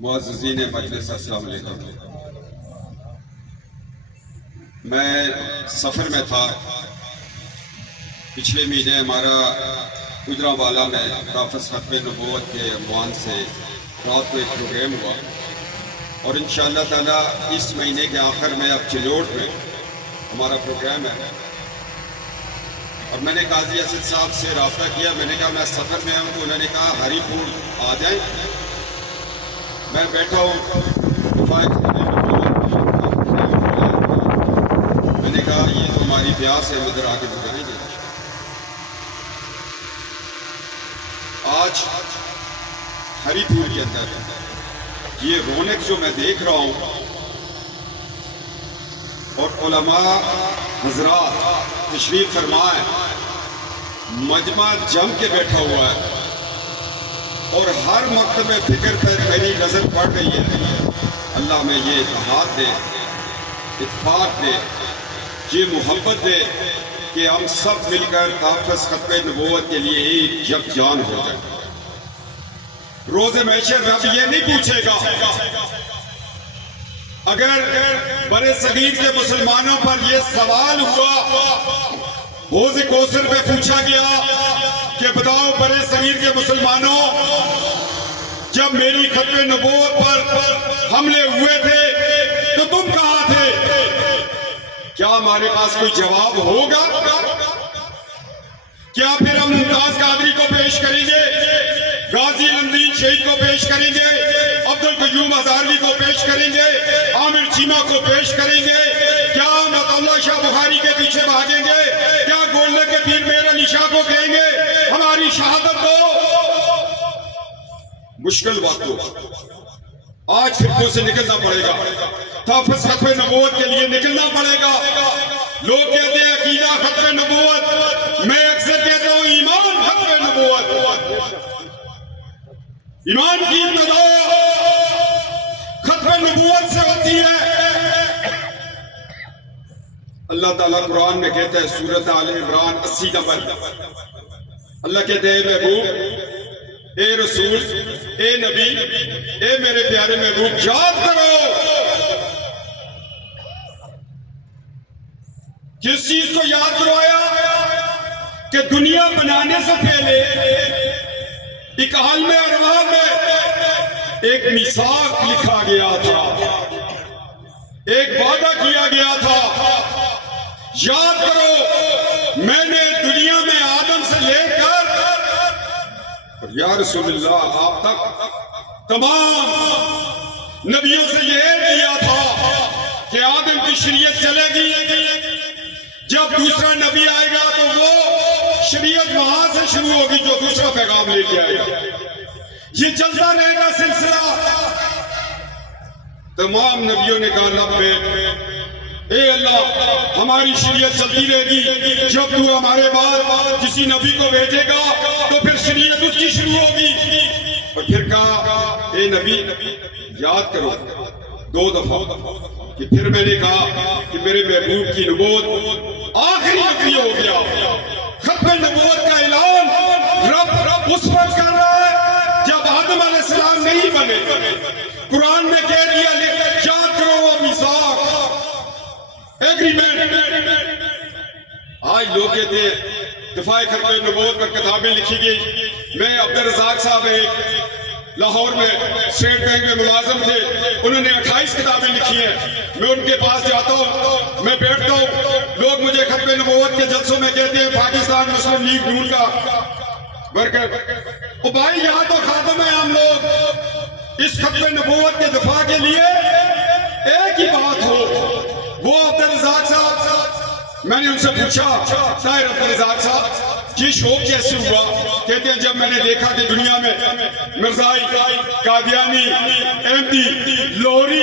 मुअज़्ज़िज़ीन मजलिस, अस्सलाम वालेकुम। मैं सफ़र में था। पिछले महीने हमारा गुजरांवाला में ताफ़ुज़ ख़त्म नबूवत के अनवान से रात को एक प्रोग्राम हुआ और इंशाअल्लाह ताला इस महीने के आखिर में अब चिलोट में हमारा प्रोग्राम है। और मैंने काजी असद साहब से रब्ता किया। मैंने कहा मैं सफ़र में हूँ, तो उन्होंने कहा हरीपुर आ जाएं। मैं बैठा हूँ, मैंने कहा ये तो हमारी ब्यास है, उधर आगे बताएंगे। आज हरीपुर के अंदर ये रौनक जो मैं देख रहा हूँ और उलमा हजरात तशरीफ फरमाए, मजमा जम के बैठा हुआ है और हर मकतब फिक्र पर मेरी नजर पड़ रही है। अल्लाह में ये इत्तेहाद दे, इत्तेफाक दे, ये मोहब्बत दे कि हम सब मिलकर ताफ़ुज़ ख़त्म नबूवत के लिए एक यकजान हो जाए। रोज़े महशर रब ये नहीं पूछेगा अगर बड़े सगीर के मुसलमानों पर यह सवाल हुआ, हौज़ कौसर पे पूछा गया कि बताओ बड़े सगीर के मुसलमानों, जब मेरी ख़त्म नबूवत पर हमले हुए थे तो तुम कहां थे? क्या हमारे पास कोई जवाब होगा? क्या फिर हम मुमताज कादरी को पेश करेंगे, गाजी नमदीन शहीद को पेश करेंगे, अब्दुल कयूम हजारवी को पेश करेंगे, आमिर चीमा को पेश करेंगे? क्या हम अब्दुल्ला शाह बुखारी के पीछे भागेंगे? क्या गोल्डे के पीर मेरा निशा को कहेंगे हमारी शहादत दो? मुश्किल बात हो। आज फिरकों से निकलना पड़ेगा, ताफ़ुज़ ख़त्म नबूवत के लिए निकलना पड़ेगा। लोग कहते हैं अकीदा ख़त्म नबूवत, मैं अक्सर कहता हूं ईमान ख़त्म नबूवत। ईमान की इब्तिदा ख़त्म नबूवत से होती है। अल्लाह ताला कुरान में कहता है, सूरत आले इमरान 80 नंबर, अल्लाह कहते हैं महबूब, ए रसूल, ए नबी, ए मेरे प्यारे महबूब, याद करो। किस चीज को याद करवाया? कि दुनिया बनाने से पहले एक आलम अरवाह में एक मिसाक लिखा गया था, एक वादा किया गया था। याद करो, मैंने दुनिया में आदम से लेकर या रसूलुल्लाह आप तक तमाम नबियों से यह किया था कि आदम की शरीयत चलेगी, जब दूसरा नबी आएगा तो वो शरीयत वहां से शुरू होगी जो दूसरा पैगाम लेके आएगा। ये चलता रहेगा सिलसिला। तमाम नबियों ने कहा लब्बे, ए अल्लाह हमारी शरीयत चलती रहेगी, जब तू हमारे बाद किसी नबी को भेजेगा तो फिर शरीयत उसकी शुरू होगी। और फिर कहा, ए नबी याद करो 2 दफा कि फिर मैंने कहा कि मेरे महबूब की नबूवत आखिरी नबी हो गया। ख़त्म नबूवत का ऐलान रब उस वक्त कर रहा है जब आदम अलैहिस्सलाम नहीं बने। कुरान में कह दिया, याद करो वो मिसाक, एग्रीमेंट। आज लोग कहते हैं दिफाए ख़त्म नबूवत पर किताबें लिखी गई। मैं अब्दुल रज़ाक साहब एक लाहौर में स्टेट बैंक में मुलाजिम थे, उन्होंने 28 किताबें लिखी हैं। मैं उनके पास जाता हूँ, मैं बैठता हूँ, लोग मुझे ख़त्म नबूवत के जलसों में कहते हैं पाकिस्तान मुस्लिम लीग नून का वर्कर। ओ भाई, यहाँ तो खातम है हम लोग। इस ख़त्म नबूवत के दफा के लिए एक ही बात हो, वो अब्दुल रज़ाक साहब। मैंने उनसे पूछा, ताहिर अब्दुल रज़ाक साहब ये शौक कैसे हुआ? कहते हैं जब मैंने देखा कि दुनिया में मिर्ज़ाई, कादियानी, अहमदी, लोहरी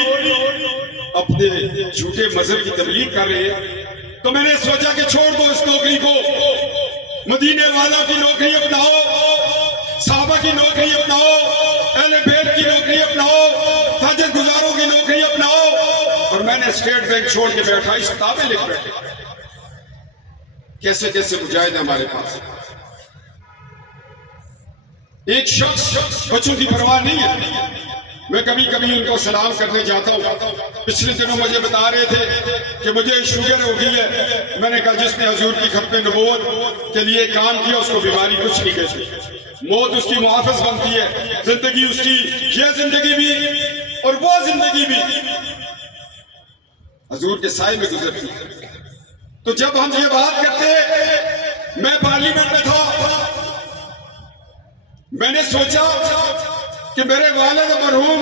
अपने झूठे मजहब की तबलीग कर रहे हैं, तो मैंने सोचा कि छोड़ दो इस नौकरी को, मदीने वालों की नौकरी अपनाओ, साहबा की नौकरी अपनाओ, अहले बैत की नौकरी अपनाओ, ताजर गुजारों की नौकरी अपनाओ। और मैंने स्टेट बैंक छोड़ के बैठा, इस किताबें लिख बैठे। कैसे कैसे मुजाहिद हमारे पास। एक शख्स बच्चों की परवाह नहीं है। मैं कभी कभी उनको सलाम करने जाता हूँ। पिछले दिनों मुझे बता रहे थे कि मुझे शुगर हो गई है। मैंने कहा जिसने हुजूर की खत्म नबूवत के लिए काम किया उसको बीमारी कुछ नहीं कहती। मौत उसकी मुहाफ़िज़ बनती है, जिंदगी उसकी, ये जिंदगी भी और वो जिंदगी भी हुजूर के साए में गुजरती है। तो जब हम ये बात करते, मैं पार्लियामेंट में था, मैंने सोचा कि मेरे वालिद मरहूम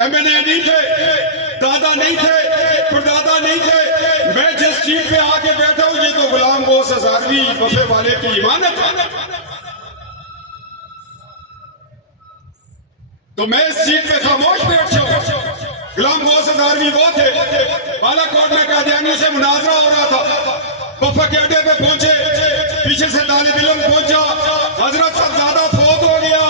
MNA नहीं थे, दादा नहीं थे, परदादा नहीं थे। मैं जिस सीट पे आके बैठा हूं ये तो गुलाम गौस हज़ारवी वफे वाले की इमानत है। तो मैं इस सीट पे खामोश बैठ जाऊं। गुलाम गौस हज़ारवी वो थे, बालाकोट में कादियानियों से मुनाजरा हो रहा था। वफा के अड्डे पे पहुंचे, पीछे से तालिब इल्म पहुंचा, हजरत साहबजादा फोत हो गया।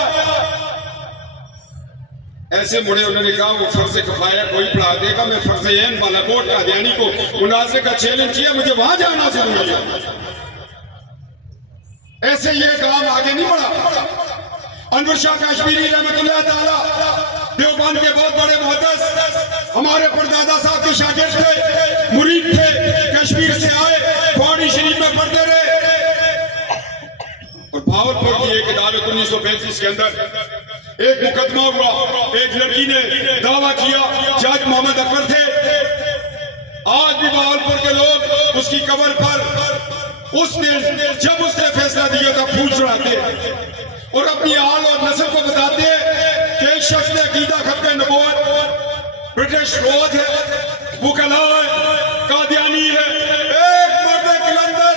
ऐसे मुड़े, उन्होंने कहा वो फर्ज किफाया कोई पढ़ा देगा। मैं फर्ज ऐन बालाकोट कादियानी को मुनाजरे का चैलेंज किया, मुझे वहां जाना जरूरी है। ऐसे ये काम आगे नहीं बढ़ा। अनवर शाह कश्मीरी रहमतुल्लाह ताला देवबंद के बहुत बड़े मुहद्दिस, हमारे परदादा साहब के शागिर्द थे, मुरीद थे, कश्मीर से आए, पौड़ी शरीफ में पढ़ते रहे। और भावलपुर की एक अदालत 1935 के अंदर एक मुकदमा हुआ। एक लड़की ने दावा किया, जज मोहम्मद अकबर थे। आज भी भावलपुर के लोग उसकी कब्र पर उस दिन जब उसने फैसला दिया था फूल चढ़ाते और अपनी हाल और नस्ल को बताते कि एक शख्स ने अकीदा खत्म नबूवत, ब्रिटिश रोज है, वकला है, कादियानी है, एक मर्द कलंदर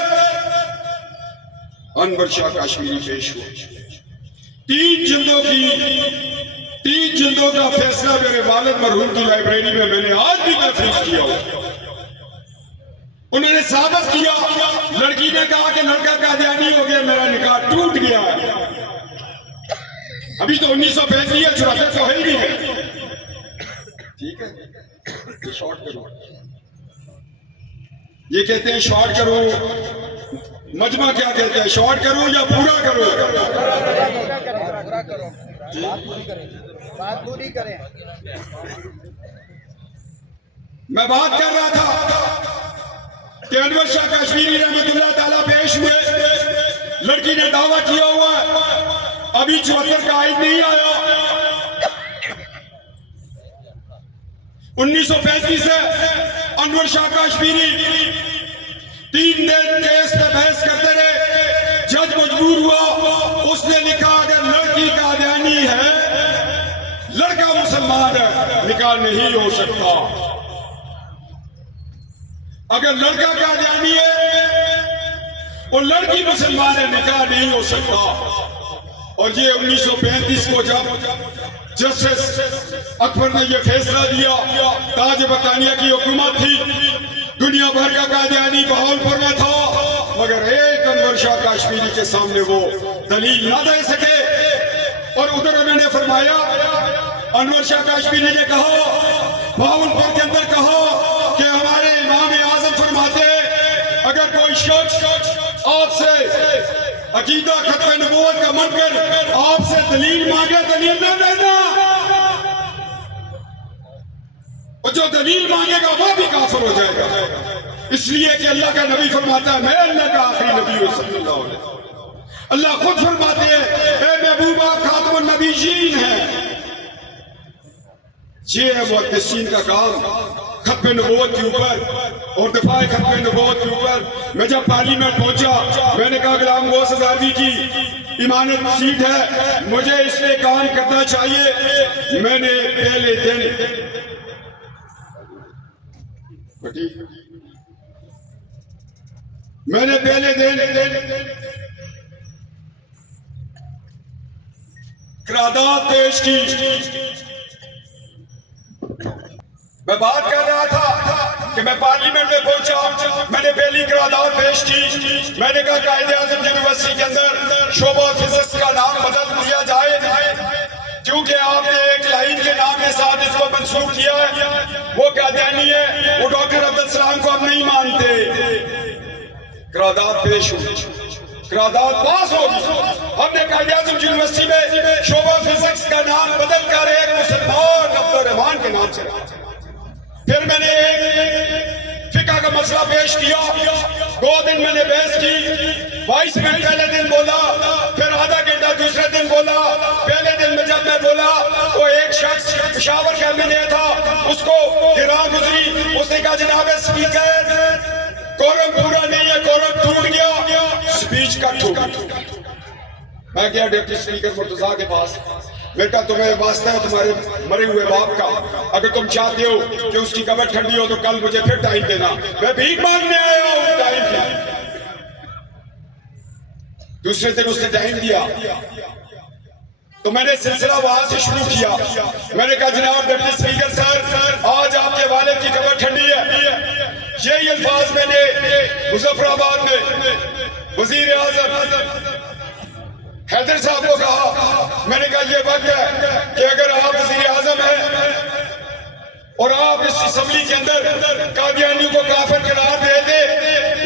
अनवर शाह कश्मीरी पेश हुआ। 3 जिल्दों का फैसला मेरे वालिद मरहूम की लाइब्रेरी में मैंने आज भी महफूज किया। उन्होंने साबित किया, लड़की ने कहा कि लड़का कादियानी हो गया, मेरा निकाह टूट गया। अभी तो 1935 है, 74 तो है ही नहीं है। ठीक है, ये शॉर्ट करो, ये कहते हैं शॉर्ट करो। मजमा क्या कहते हैं, शॉर्ट करो या पूरा करो? बात पूरी करें। मैं बात कर रहा था कि अनवर शाह कश्मीरी रहमतुल्लाह ताला पेश हुए। लड़की ने दावा किया हुआ है, अभी 74 का आइन नहीं आया। 1935 से अनवर शाह कश्मीरी 3 दिन केस पे बहस करते रहे। जज मजबूर हुआ, उसने लिखा अगर लड़की कादियानी है, लड़का मुसलमान है, निकाह नहीं हो सकता। अगर लड़का कादियानी है और लड़की मुसलमान है, निकाह नहीं हो सकता। और ये 1935 को जब जस्टिस अकबर ने यह फैसला दिया, ताज बरतानिया की हुकूमत थी, दुनिया भर का कादियानी भावलपुर में था, मगर एक अनवर शाह कश्मीरी के सामने वो दलील ना दे सके। और उधर उन्होंने फरमाया, अनवर शाह कश्मीरी ने कहा, भावलपुर के अंदर कहा कि हमारे इमाम आजम फरमाते अगर कोई शख्स आपसे अकीदा खत्म नबूवत का मनकर आपसे दलील मांगे, दलील न देना, और जो दलील मांगेगा वो भी काफिर हो जाएगा। इसलिए कि अल्लाह का नबी फरमाता है, मैं अल्लाह का आखिरी नबी हूं सल्लल्लाहु अलैहि वसल्लम। अल्लाह खुद फरमाते हैं, ए महबूबा खातमुन नबीयीन है। ये है मुहद्दिसीन का काम, खत्म नबूवत के ऊपर और दिफाए खत्म नबूवत के ऊपर। मैं जब पार्लियामेंट पहुंचा, मैंने कहा गुलाम गौस हज़ारवी की इमानत सीट है, मुझे इसमें काम करना चाहिए। मैंने पहले दिन करारदाद पेश की। मैं बात कर रहा था कि मैं पार्लियामेंट में पहुंचा, मैंने पहली करारदाद पेश की। मैंने कहा कायदे आज़म यूनिवर्सिटी के अंदर शोबा फिजिक्स का नाम बदल दिया जाए, क्योंकि आपने एक लाइन के नाम के साथ इसको मंसूब किया है। वो कादियानी है, वो डॉक्टर अब्दुल सलाम को हम नहीं मानते। करारदाद पेश हुई। करारदाद पास होगी। हमने कायदे आज़म यूनिवर्सिटी में शोबा फिजिक्स का नाम बदल कर एक मुसलमान अब्दुर्रहमान के नाम से रखा। फिर मैंने एक फिका का मसला पेश किया, 2 दिन मैंने बहस की, 22 मिनट पहले दिन बोला, फिर आधा घंटा दूसरे दिन बोला। पहले दिन में जब मैं बोला वो एक शख्स पेशावर का एमएलए था, उसको गिरा गुजरी, उसने कहा जनाब स्पीकर कोरम पूरा नहीं है, कोरम टूट गया, स्पीच का टूट। मैं गया डिप्टी स्पीकर मुर्तजा के पास, बेटा तुम्हें वास्ता है तुम्हारे मरे हुए बाप का, अगर तुम चाहते हो कि उसकी कब्र ठंडी हो तो कल मुझे फिर टाइम देना, मैं भीख मांगने आया हूं टाइम दिया। दूसरे दिन उसने टाइम दिया तो मैंने सिलसिला वहां से शुरू किया। मैंने कहा जनाब डिप्टी स्पीकर सर, आज आपके वालिद की कब्र ठंडी है। यही अल्फाज मैंने मुजफ्फराबाद में वजीर आजम हैदर साहब को कहा। मैंने कहा ये वक्त है कि अगर आप वजीर आजम हैं और आप इस असेंबली के अंदर कादियानियों को काफिर करार दे दे,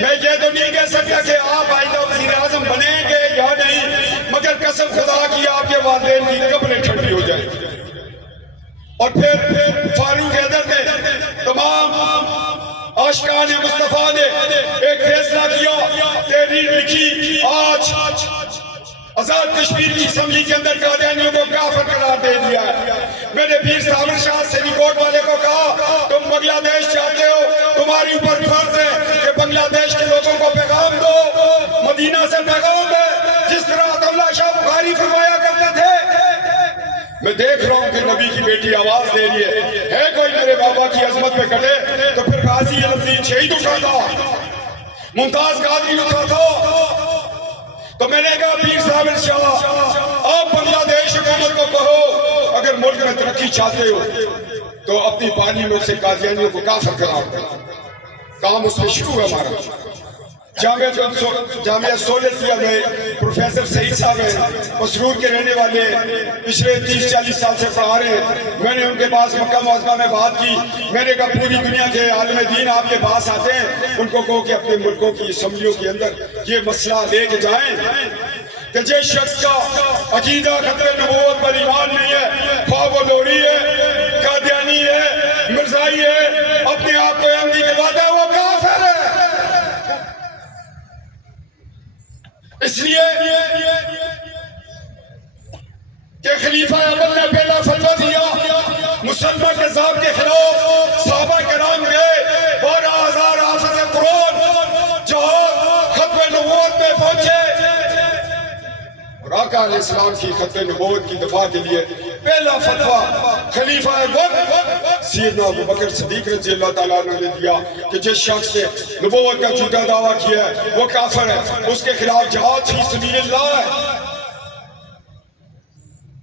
मैं ये तो नहीं कह सकता कि आप आइंदा वजीर आजम बनेंगे या नहीं, मगर कसम खुदा की आपके वालिदैन की कब्रें ठंडी हो जाएगी। और फिर फारूक हैदर ने तमाम आशिकान मुस्तफा ने एक फैसला किया, तहरीर लिखी, आज आजाद कश्मीर की असेंबली के अंदर कादियानियों को काफिर करार दे दिया है। मैंने पीर साबिर शाह सिरीकोट वाले को कहा तुम बांग्लादेश चाहते हो, तुम्हारे ऊपर फर्ज है कि बांग्लादेश के लोगों को पैगाम दो, मदीना से पैगाम है, जिस तरह अब्दुल्ला शाह बुखारी फरमाया करते थे। मैं देख रहा हूं कि नबी की बेटी आवाज दे रही है कोई मेरे बाबा की अजमत में कटे तो फिर गाजी अलमदीन शहीद उठा था, मुमताज कादरी उठा था। तो मैंने कहा पीर साबिर शाह आप बांग्लादेश हुकूमत को कहो अगर मुल्क में तरक्की चाहते हो तो अपनी पार्लियामेंट से कादियानियों को काफिर करार दो। काम उसमें शुरू है हमारा। जामिया सोलतिया में प्रोफेसर सईद साहब हैं, मसरूर के रहने वाले, पिछले 30-40 साल से पढ़ा रहे हैं। मैंने उनके पास मक्का मुअज़्ज़मा में बात की। मैंने कहा पूरी दुनिया के आलिम दीन आपके पास आते हैं, उनको कहो कि अपने मुल्कों की असम्बलियों के अंदर ये मसला लेके जाएं कि जिस शख्स का अकीदा खतरे नबूवत पर ईमान नहीं है, ख्वाह वो लोरी है, कादियानी है, मिर्जाई है, अपने आप को अहमदी कहलाता है, वो काफिर है। इसलिए कि खलीफा अव्वल ने पहला फतवा दिया मुसलमान निज़ाम के खिलाफ, सहाबा किराम गए, 12,000 हाफिज़ कुरान जहां खत्म नबूवत में पहुंचे और आका अलैहिस्सलाम की खत्म नबूवत की दफा के लिए पहला फतवा खलीफा अव्वल सैयदना अबू बकर सिद्दीक रज़ी अल्लाह ताला अन्हु ने दिया कि जिस शख्स ने नबूवत का झूठा दावा किया है वो काफिर है, उसके खिलाफ जिहाद फी सबीलिल्लाह है।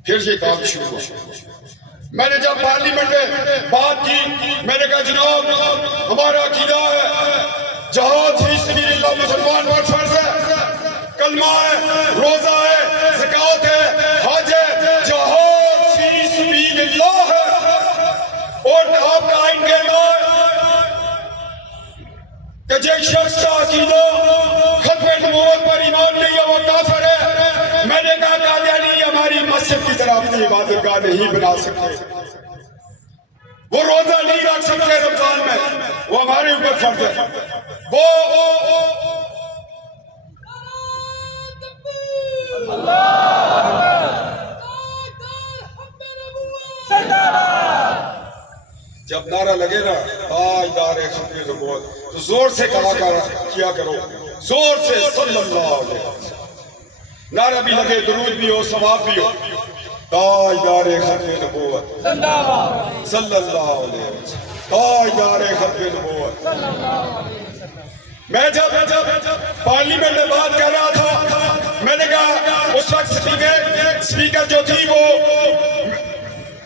फिर ये काम शुरू हुआ। मैंने जब पार्लियामेंट में बात की, मैंने कहा जनाब हमारा अकीदा है जिहाद फी सबीलिल्लाह मुसलमान पर फर्ज है, कलमा है, रोजा है, ज़कात है, हज है, जिहाद फी सबीलिल्लाह है। और आपका आइन कहना है कि जिस शख्स का अकीदा खत्म नबूवत पर ईमान नहीं है वो काफिर है। मैंने कहा कादियानी हमारी मस्जिद की तरह अपनी इबादतगाह नहीं बना सकते, वो रोजा नहीं रख सकते रमजान में, वो हमारे ऊपर फर्ज है। वो जब नारा लगे ना ताजदार खत्म नबूवत तो जोर से किया करो, जोर से सल्लल्लाहु अलैहि वसल्लम। नारा भी लगे, दुरूद भी हो, सवाब भी हो। ताजदार खत्म नबूवत जिंदाबाद सल्लल्लाहु अलैहि वसल्लम, ताजदार खत्म नबूवत। मैं जब पार्लियामेंट में बात कर रहा था, मैंने कहा उस वक्त स्पीकर जो थी वो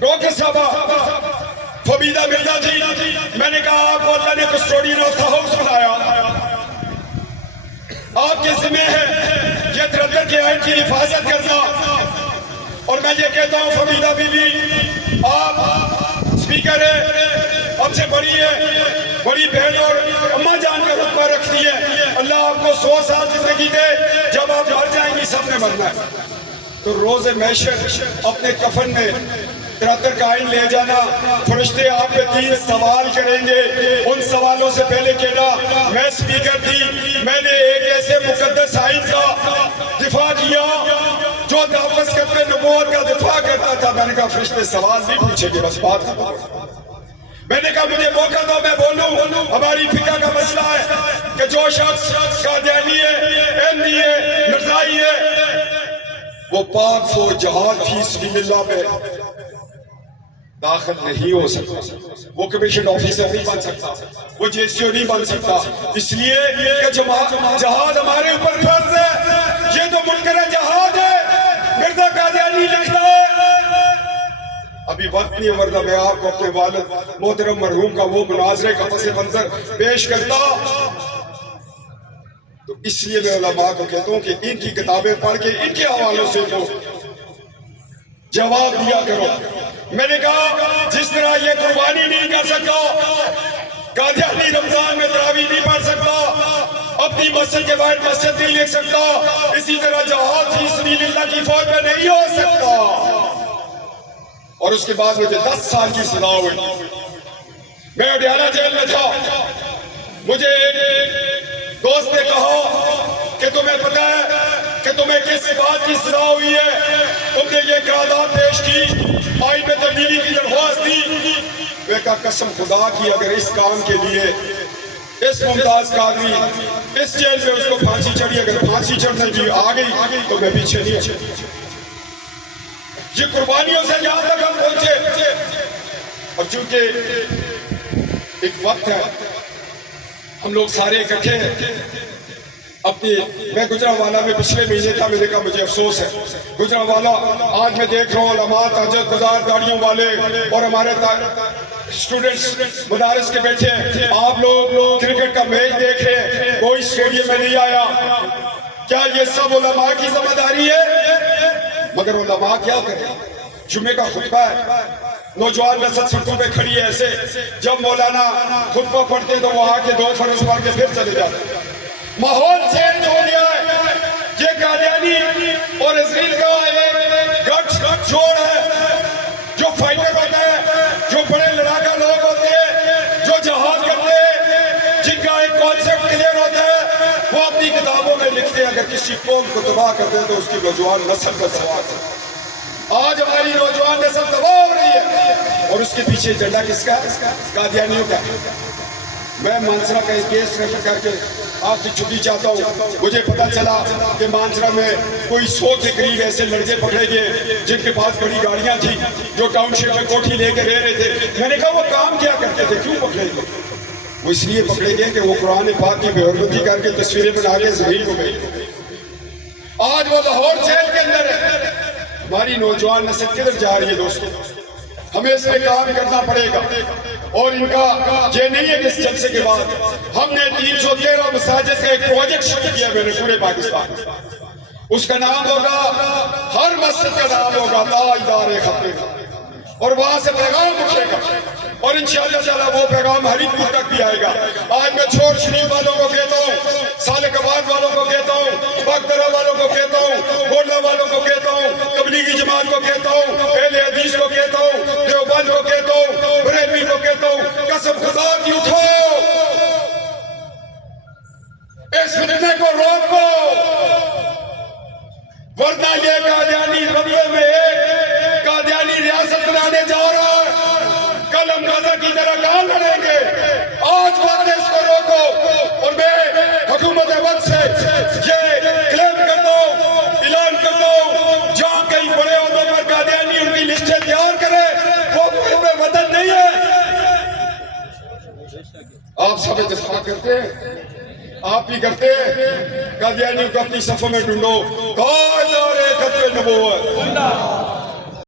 डॉक्टर साहबा फबीदा मिर्जा थी। मैंने कहा आपको अल्लाह ने कस्टोडियन ऑफ द हाउस बनाया, आपके जिम्मे है ये तिरंदर के आइन की हिफाजत करना। और मैं ये कहता हूँ फबीदा बीवी, आप स्पीकर है, हमसे बड़ी है, बड़ी बहन और अम्मा जान का रुतबा रखती है। अल्लाह आपको 100 साल जिंदगी दे, जब आप मर जाएंगी सबने मरना है। तो रोज़े महशर अपने कफन में 73 का आइन ले जाना, फरिश्ते आप पे 3 सवाल करेंगे। उन सवालों से पहले कहना मैं स्पीकर थी, मैंने एक ऐसे मुकद्दस आइन का दिफा किया जो दाफस करते नबूवत का दिफा करता था। मैंने कहा फरिश्ते सवाल नहीं पूछेंगे, बस बात खत्म। मैंने कहा मुझे मौका दो, मैं बोलूं। हमारी फिका का मसला है कि जो शख्स कादियानी है, अहमदी है, मिर्ज़ाई है, वो पाक फौज जहाद फी सबिलिल्लाह में दाखिल नहीं हो सकता, वो कमीशन ऑफिसर नहीं बन सकता, वो जेसीओ नहीं बन सकता। इसलिए कि जहाद हमारे ऊपर फर्ज है। ये तो मुनकर जहाद है, मिर्जा कादियानी लिखता है। अभी वक्त नहीं है, वरना मैं आपको अपने वालिद मोहतरम मरहूम का वो मुनाजरे का पस मंजर पेश करता। तो इसलिए मैं उलमा को कहता हूँ कि इनकी किताबें पढ़ के इनके हवालों से तो जवाब दिया करो। मैंने कहा जिस तरह ये कुर्बानी नहीं कर सकता, कादियानी रमजान में तरावी नहीं पढ़ सकता, अपनी मस्जिद के बाहर मस्जिद नहीं लिख सकता, इसी तरह जहाद फी सबिलिल्लाह की फौज में नहीं हो सकता। और उसके बाद मुझे 10 साल की सजा हुई। मैं अडियाला जेल में था। मुझे दोस्त ने कहा कि तुम्हें पता है कि तुम्हें किस बात की सजा हुई है? तुमने ये करारदाद पेश की, आइन में तब्दीली की दरख्वास्त दी। मैं कहा कसम खुदा की, अगर इस काम के लिए इस मुमताज कादरी इस जेल में उसको फांसी चढ़ी, अगर फांसी चढ़ने की आ गई तो मैं पीछे नहीं। ये कुर्बानियों से यहां तक हम पहुंचे। और चूंकि एक वक्त है, हम लोग सारे इकट्ठे हैं अपनी। मैं गुजरांवाला में पिछले महीने था, मैंने कहा मुझे अफसोस है गुजरांवाला आज मैं देख रहा हूँ लम्हा ताजत गुजार दाढ़ियों वाले और हमारे स्टूडेंट्स मदारिस के बैठे हैं। आप लोग क्रिकेट का मैच देख रहे हैं, कोई स्टेडियम में नहीं आया। क्या ये सब उलमा की जिम्मेदारी है? मगर उलमा क्या करें? जुम्मे का खुतबा है, नौजवान नस्ल सड़कों पे खड़ी है ऐसे। जब मौलाना खुतबा पढ़ते तो वो आके 2 फर्ज पढ़ के फिर चले जाते। माहौल चेंज हो गया है। ये कादियानी और इजराइल का एक गठ जोड़ है। जो फाइटर होता है, जो बड़े लड़ाका लोग होते हैं, जो जहाज करते हैं, जिनका एक कॉन्सेप्ट क्लियर होता है, वो अपनी किताबों में लिखते हैं। अगर किसी कौम को तबाह कर दे तो उसकी नौजवान नस्ल का सवाल है। आज हमारी नौजवान नस्ल तबाह हो रही है और उसके पीछे एजेंडा किसका? कादियानियों का। मैं मानसरा का एक केस रेफर करके आपसे छुट्टी चाहता हूँ। मुझे पता चला कि मानसरा में कोई 100 के करीब ऐसे लड़के पकड़े गए जिनके पास बड़ी गाड़ियाँ थी, जो टाउनशिप में कोठी लेके रह रहे थे। मैंने कहा वो काम क्या करते थे, क्यों पकड़े गए? वो इसलिए पकड़े गए कि वो कुरान पाक की बेहरमती करके तस्वीरें बना के जमीन को भेज। आज वो लाहौर जेल के अंदर है। हमारी नौजवान नस्ल किधर जा रही है दोस्तों? हमें इस पे काम करना पड़ेगा। और इनका ये नहीं है कि इस जलसे के बाद हमने 313 मसाजिद का एक प्रोजेक्ट शुरू किया मैंने पूरे पाकिस्तान। उसका नाम होगा, हर मस्जिद का नाम होगा ताजदार खतरे का, और वहां से पैगाम उठेगा और इंशाअल्लाह ताला वो पैगाम हरीपुर तक भी आएगा। आज मैं छोर शरीफ वालों को कहता हूँ, सालेकाबाद वालों को कहता हूँ, बगदरा वालों को कहता हूँ, गोडला वालों को कहता हूँ, तबलीगी जमात को कहता हूँ, अहले हदीस को कहता हूँ, देवबंद को कहता हूँ, बरेलवी को कहता हूँ, कसम खुदा की उठो, इस फितने को रोको, वरना ये कादियानी रबे में एक कादियानी रियासत बनाने जा रहा है। कल हम गाजा की तरह कहां लड़ेंगे? आज वक्त है, इसको रोको। और मैं हुकूमत वक्त से ये क्लेम करता हूं, ऐलान करता हूं, जहां कहीं बड़े होने पर कादियानी उनकी लिस्टें तैयार करे, वो उनमें वतन नहीं है। आप सब इत्तेफाक करते हैं, आप भी करते हैं। कादियानियों को अपनी सफों में ढूंढो। ताजदार खत्मे नबूवत